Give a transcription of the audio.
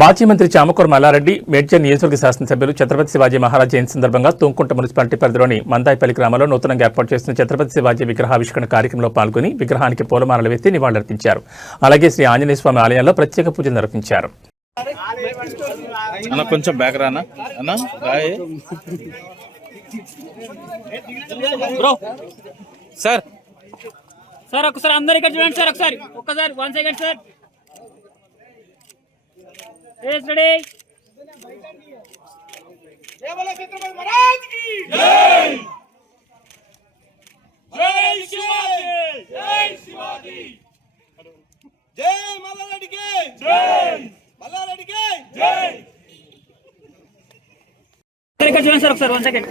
మాజీ మంత్రి చామకూర మల్లారెడ్డి మేడ్చల్ నియోజకవర్గ శాసనసభ్యులు ఛత్రపతి శివాజీ మహారాజ్ జయంతి సందర్భంగా తుంకుంట మున్సిపాలిటీ పరిధిలోని మందాయిపల్లి గ్రామంలో నూతనంగా ఏర్పాటు చేస్తున్న ఛత్రపతి శివాజీ విగ్రహావిష్కరణ కార్యక్రమంలో పాల్గొని విగ్రహానికి పూలమాలలు వేసి నివాళులర్పించారు. అలాగే శ్రీ ఆంజనేయ స్వామి ఆలయంలో ప్రత్యేక పూజలు నిర్వహించారు. సార్ ఒకసారి అందరు ఇక్కడ చూడండి సార్, ఒక్కసారి 1 సెకండ్ సార్. రెడీ. జై బోలో ఛత్రపతి మహారాజ్ కి జై. జై శివాజీ, జై శివాజీ. జై మల్లారెడ్డి కి జై. మల్లారెడ్డి కి జై. ఇక్కడ చూడండి సార్ ఒకసారి 1 సెకండ్.